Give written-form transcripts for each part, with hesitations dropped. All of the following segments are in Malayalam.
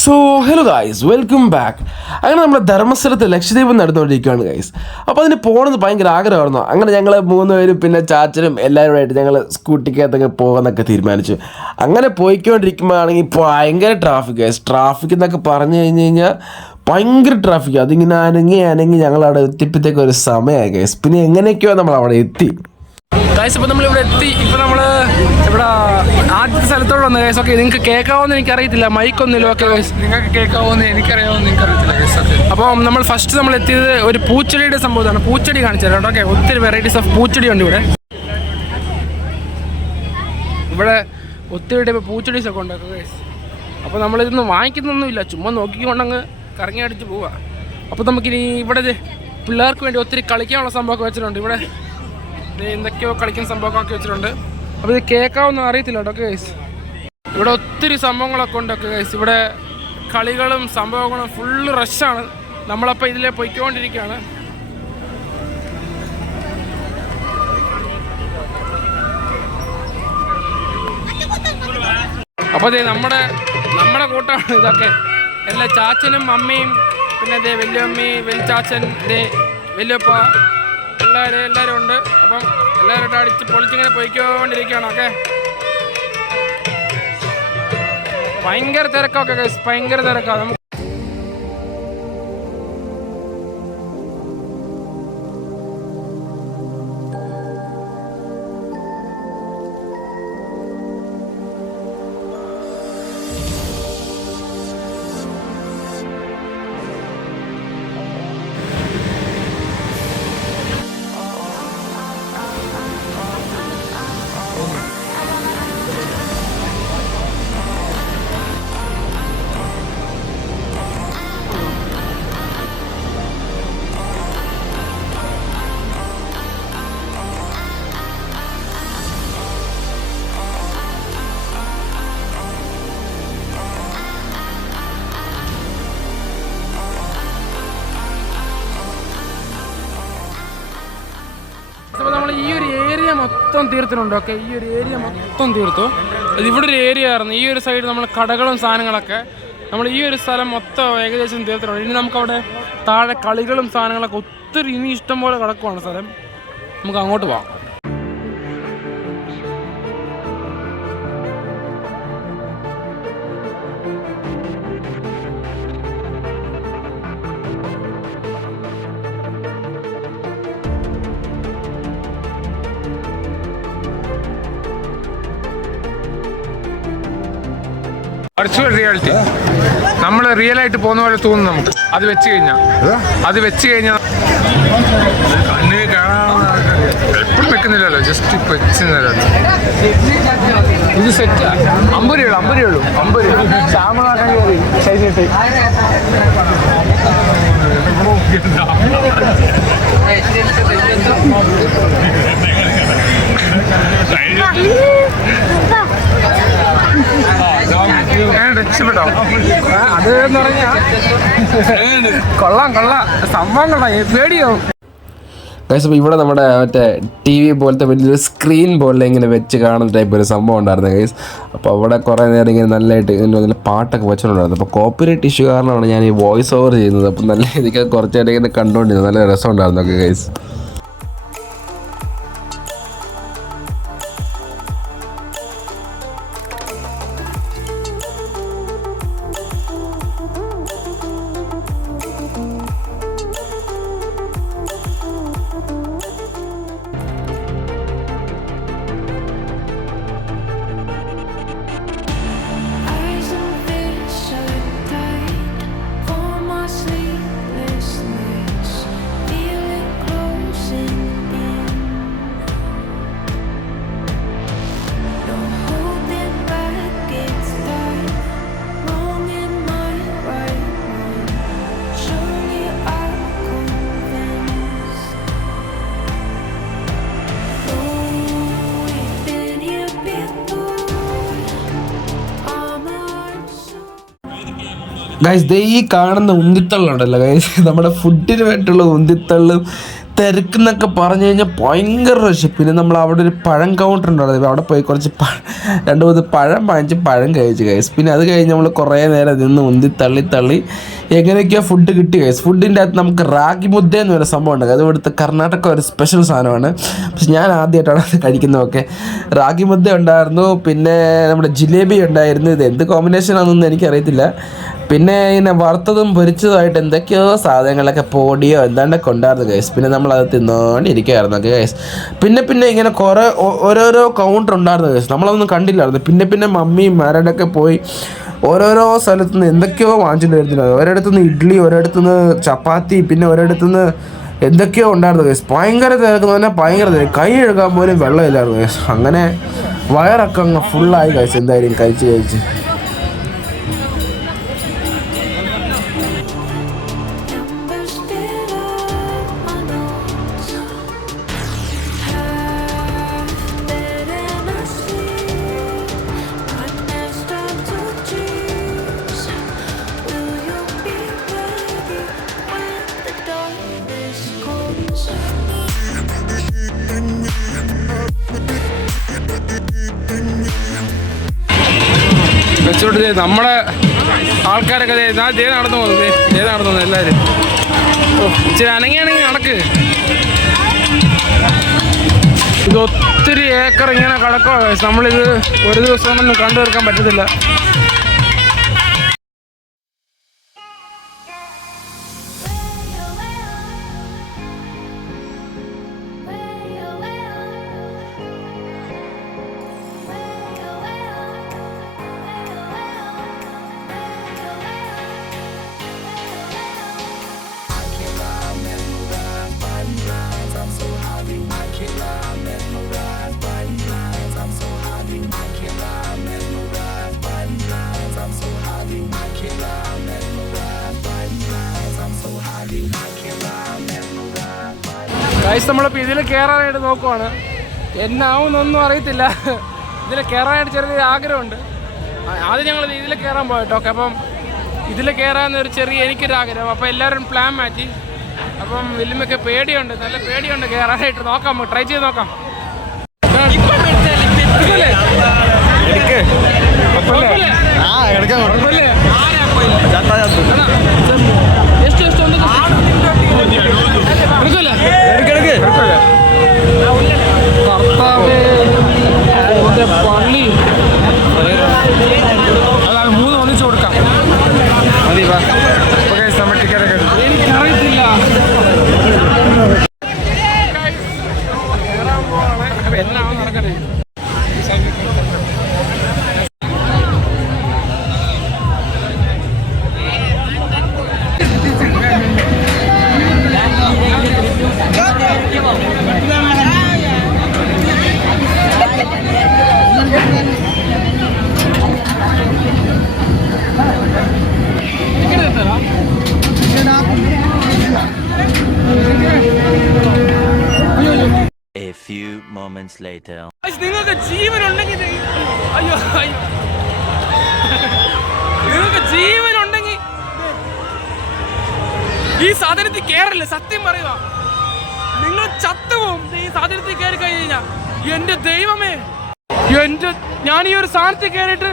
So hello guys, welcome back. അങ്ങനെ നമ്മുടെ ധർമ്മസ്ഥലത്ത് ലക്ഷദ്വീപ് നടന്നുകൊണ്ടിരിക്കുകയാണ് ഗൈസ്. അപ്പോൾ അതിന് പോകണമെന്ന് ഭയങ്കര ആഗ്രഹമായിരുന്നു. അങ്ങനെ ഞങ്ങൾ 3 പേരും പിന്നെ ചാച്ചനും എല്ലാവരുമായിട്ട് ഞങ്ങൾ സ്കൂട്ടിക്കകത്തൊക്കെ പോകാമെന്നൊക്കെ തീരുമാനിച്ചു. അങ്ങനെ പോയിക്കൊണ്ടിരിക്കുമ്പോഴാണെങ്കിൽ ഭയങ്കര ട്രാഫിക് ഗൈസ്. ട്രാഫിക് എന്നൊക്കെ പറഞ്ഞു കഴിഞ്ഞാൽ ഭയങ്കര ട്രാഫിക്. അതിങ്ങനെ അനങ്ങി ഞങ്ങളവിടെ എത്തിയപ്പോഴത്തേക്ക് ഒരു സമയമായി ഗൈസ്. പിന്നെ എങ്ങനെയൊക്കെയോ നമ്മൾ അവിടെ എത്തി ഗൈസ്. ഇപ്പോൾ നമ്മളിവിടെ എത്തി. ഇപ്പോൾ നമ്മൾ ഇവിടെ ആദ്യത്തെ സ്ഥലത്തോട് വന്നു ഗൈസ്. ഓക്കെ, നിങ്ങൾക്ക് കേൾക്കാവോന്ന് എനിക്കറിയത്തില്ല, മൈക്കൊന്നുമില്ല. ഓക്കെ ഗൈസ്, നിങ്ങൾക്ക് കേൾക്കാവോന്ന് എനിക്കറിയാവോന്ന് എനിക്കറിയത്തില്ല ഗൈസ്. ഓക്കെ, അപ്പം നമ്മൾ ഫസ്റ്റ് നമ്മൾ എത്തിയത് ഒരു പൂച്ചെടിയുടെ സംഭവമാണ്. പൂച്ചെടി കാണിച്ചു തരാം. ഓക്കെ, ഒത്തിരി വെറൈറ്റീസ് ഓഫ് പൂച്ചെടി ഉണ്ട് ഇവിടെ. ഒത്തിരി ഇപ്പോൾ പൂച്ചെടീസൊക്കെ ഉണ്ട് ഗൈസ്. അപ്പോൾ നമ്മളിതൊന്നും വാങ്ങിക്കുന്നൊന്നുമില്ല, ചുമ്മാ നോക്കിക്കൊണ്ടങ്ങ് കറങ്ങി അടിച്ച് പോവുക. അപ്പോൾ നമുക്കിനി ഇവിടെ പിള്ളേർക്ക് വേണ്ടി ഒത്തിരി കളിക്കാനുള്ള സംഭവമൊക്കെ വെച്ചിട്ടുണ്ട്. ഇവിടെ എന്തൊക്കെയോ കളിക്കുന്ന സംഭവമൊക്കെ വെച്ചിട്ടുണ്ട്. അപ്പോൾ ഇത് കേൾക്കാവൊന്നും അറിയത്തില്ല കേട്ടോ ഗൈസ്. ഇവിടെ ഒത്തിരി സംഭവങ്ങളൊക്കെ ഉണ്ട് ഗൈസ്. ഇവിടെ കളികളും സംഭവങ്ങളും ഫുള്ള് റഷാണ്. നമ്മളപ്പോൾ ഇതിലെ പൊയ്ക്കൊണ്ടിരിക്കുകയാണ്. അപ്പോൾ അതെ നമ്മുടെ കൂട്ടമാണ് ഇതൊക്കെ. എല്ലാ ചാച്ചനും അമ്മയും പിന്നെ അതേ വലിയമ്മ, വലിച്ചാച്ചൻ, വലിയപ്പ, എല്ലാവരും ഉണ്ട്. അപ്പം എല്ലാവരും അടിച്ച് പൊളിച്ചിങ്ങനെ പോയിക്കൊണ്ടിരിക്കുകയാണ്. ഓക്കെ, ഭയങ്കര തിരക്കൊക്കെ ഗൈസ്, ഭയങ്കര തിരക്കാണ്. അപ്പോൾ നമ്മൾ ഈ ഒരു ഏരിയ മൊത്തം തീർത്തിട്ടുണ്ട്. ഓക്കെ, ഈ ഒരു ഏരിയ മൊത്തം തീർത്തു. ഇവിടെ ഒരു ഏരിയ ആയിരുന്നു. ഈ ഒരു സൈഡ് നമ്മൾ കടകളും സാധനങ്ങളൊക്കെ നമ്മൾ ഈ ഒരു സ്ഥലം മൊത്തം ഏകദേശം തീർത്തിട്ടുണ്ട്. ഇനി നമുക്കവിടെ താഴെ കളികളും സാധനങ്ങളൊക്കെ ഒത്തിരി ഇനി ഇഷ്ടംപോലെ കിടക്കുവാണ് സ്ഥലം. നമുക്ക് അങ്ങോട്ട് പോകാം. വെർച്വൽ റിയാലിറ്റി നമ്മൾ റിയലായിട്ട് പോകുന്ന പോലെ തോന്നും നമുക്ക്. അത് വെച്ച് കഴിഞ്ഞാൽ കണ്ണിന് കാണാൻ എപ്പോഴും വെക്കുന്നില്ലല്ലോ, ജസ്റ്റ് ഇപ്പം വെച്ചിരുന്നല്ലോ. ഇത് സെറ്റാ. 50 രൂപ ശ്യാമളാക്കാൻ കയറി ശരിയിട്ട്. രക്ഷപ്പെട്ടോ? അത് എന്ന് പറഞ്ഞാൽ കൊള്ളാം സംഭവം കൊള്ളാം, പേടിയാവും ഗൈസ്. അപ്പോൾ ഇവിടെ നമ്മുടെ മറ്റേ TV പോലത്തെ വലിയൊരു സ്ക്രീൻ പോലെ ഇങ്ങനെ വെച്ച് കാണുന്ന ടൈപ്പ് ഒരു സംഭവം ഉണ്ടായിരുന്നു ഗൈസ്. അപ്പോൾ അവിടെ കുറേ നേരം ഇങ്ങനെ നല്ലതായിട്ട് നല്ല പാട്ടൊക്കെ വെച്ചിട്ടുണ്ടായിരുന്നു. അപ്പോൾ കോപ്പിറൈറ്റ് ഇഷ്യൂ കാരണമാണ് ഞാൻ ഈ വോയിസ് ഓവർ ചെയ്യുന്നത്. അപ്പോൾ നല്ല രീതിക്ക് കുറച്ച് നേരം ഇങ്ങനെ കണ്ടുകൊണ്ടിരുന്നത് നല്ല രസമുണ്ടായിരുന്നു. Okay guys. ഗൈസ്, ഈ കാണുന്ന ഉന്തിത്തള്ളുണ്ടല്ലോ ഗൈസ്, നമ്മുടെ ഫുഡിന് വേണ്ടിയിട്ടുള്ള ഉന്തിത്തള്ളും തിരക്കെന്നൊക്കെ പറഞ്ഞു കഴിഞ്ഞാൽ ഭയങ്കര റഷ്. പിന്നെ നമ്മൾ അവിടെ ഒരു പഴം കൗണ്ടർ ഉണ്ടായിരുന്നു, അവിടെ പോയി കുറച്ച് 2-3 പഴം വാങ്ങിച്ച് പഴം കഴിച്ചു ഗൈസ്. പിന്നെ അത് കഴിഞ്ഞ് നമ്മൾ കുറേ നേരം നിന്ന് ഉന്തി തള്ളി എങ്ങനെയൊക്കെയോ ഫുഡ് കിട്ടി ഗൈസ്. ഫുഡിൻ്റെ അകത്ത് നമുക്ക് റാഗി മുദ്ദ എന്ന് പറയുന്ന സംഭവം ഉണ്ട്. അത് ഇവിടുത്തെ കർണാടക ഒരു സ്പെഷ്യൽ സാധനമാണ്. പക്ഷെ ഞാൻ ആദ്യമായിട്ടാണ് അത് കഴിക്കുന്നതൊക്കെ. റാഗി മുദ്ദ ഉണ്ടായിരുന്നു, പിന്നെ നമ്മുടെ ജിലേബി ഉണ്ടായിരുന്നു. ഇത് എന്ത് കോമ്പിനേഷനാണെന്നൊന്നും എനിക്കറിയത്തില്ല. പിന്നെ ഇങ്ങനെ വറുത്തതും പൊരിച്ചതുമായിട്ട് എന്തൊക്കെയോ സാധനങ്ങളൊക്കെ പൊടിയോ എന്താണ്ടൊക്കെ ഉണ്ടായിരുന്നു ഗൈസ്. പിന്നെ നമ്മളത് തിന്നോണ്ടിരിക്കുകയായിരുന്നു ഗൈസ്. പിന്നെ ഇങ്ങനെ കുറേ ഓരോരോ കൗണ്ടർ ഉണ്ടായിരുന്നു ഗൈസ്, നമ്മളതൊന്നും കണ്ടില്ലായിരുന്നു. പിന്നെ മമ്മിയും മാരടൊക്കെ പോയി ഓരോരോ സ്ഥലത്തുനിന്ന് എന്തൊക്കെയോ വാങ്ങിച്ചിട്ട് വരുന്നില്ല. ഒരിടത്തുനിന്ന് ഇഡ്ഡലി, ഒരിടത്തുനിന്ന് ചപ്പാത്തി, പിന്നെ ഒരിടത്തുനിന്ന് എന്തൊക്കെയോ ഉണ്ടായിരുന്നു ഗൈസ്. ഭയങ്കര തിരക്കെന്ന് പറഞ്ഞാൽ ഭയങ്കര തിരക്ക്, കൈ കഴുകാൻ പോലും വെള്ളമില്ലായിരുന്നു ഗൈസ്. അങ്ങനെ വയറൊക്കെ അങ്ങ് ഫുള്ളായി ഗൈസ്. എന്തായാലും കഴിച്ച് നമ്മളെ ആൾക്കാരൊക്കെ നടന്നു പോകുന്നത് എല്ലാവരും ഇച്ചിരി അനങ്ങി നടക്ക്. ഇത് ഒത്തിരി ഏക്കർ ഇങ്ങനെ കിടക്കുക. നമ്മളിത് ഒരു ദിവസം ഒന്നും കണ്ടു തീർക്കാൻ പറ്റത്തില്ല. നമ്മളിപ്പോൾ ഇതിൽ കയറാനായിട്ട് നോക്കുവാണ്. എന്നാവുന്നൊന്നും അറിയത്തില്ല. ഇതിൽ കയറാനായിട്ട് ചെറിയൊരു ആഗ്രഹമുണ്ട്. ആദ്യം ഞങ്ങൾ ഇതിൽ കയറാൻ പോയിട്ടോ. ഓക്കെ, അപ്പം ഇതിൽ കയറാമെന്നൊരു എനിക്കൊരു ആഗ്രഹം. അപ്പോൾ എല്ലാവരും പ്ലാൻ മാറ്റി. അപ്പം വലിയമ്മയ്ക്ക് പേടിയുണ്ട്, നല്ല പേടിയുണ്ട് കയറാനായിട്ട്. നോക്കാം, നമുക്ക് ട്രൈ ചെയ്ത് നോക്കാം. പള്ളി അതാണ് 3 ഒന്നിച്ചു കൊടുക്കാം. എനിക്കറിയത്തില്ല. എന്നാണ് നടക്കട്ടെ. A few moments later. നിങ്ങൾക്ക് ജീവനുണ്ടെങ്കിൽ നിങ്ങൾക്ക് ജീവനുണ്ടെങ്കിൽ ഈ സാധനത്തിൽ കയറില്ല. സത്യം പറയുക, നിങ്ങൾ ചത്തുപോകും ഈ സാധനത്തിൽ കയറി കഴിഞ്ഞാൽ. എന്റെ ദൈവമേ, ഞാൻ ഈ ഒരു സാധനത്തിൽ കയറിയിട്ട്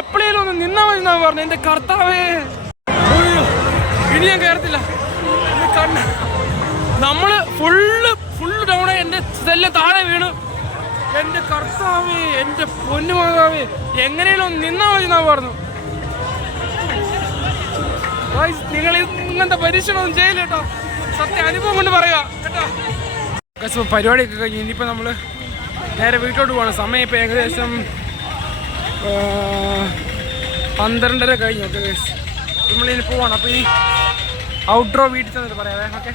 എപ്പോഴേലും ഒന്ന് നിന്നാ മതി എന്നാ പറഞ്ഞു. എന്റെ കർത്താവേ, ഇനി ഞാൻ കയറത്തില്ല. നമ്മള് ഫുള്ള് ഡൗൺ, എന്റെ ഇതെല്ലാം താഴെ വീണ്. എന്റെ കർത്താവേ, എന്റെ പൊന്നുമാതാവേ, എങ്ങനെയും ഒന്ന് നിന്നാ മതി എന്നാ പറഞ്ഞു. നിങ്ങൾ ഇങ്ങനത്തെ പരീക്ഷണമൊന്നും ചെയ്യില്ല കേട്ടോ. സത്യം അനുഭവം കൊണ്ട് പറയുക കേട്ടോ. പരിപാടിയൊക്കെ കഴിഞ്ഞ് ഇനിയിപ്പോൾ നമ്മൾ നേരെ വീട്ടിലോട്ട് പോകണം. സമയം ഇപ്പോൾ ഏകദേശം 12:30 കഴിഞ്ഞു. ഓക്കെ ഗൈസ്, നമ്മളിനി പോവാണ്. അപ്പോൾ ഈ ഔട്ട്ഡോർ വീട്ടിൽ ചെന്നിട്ട് പറയാവേ. ഓക്കെ.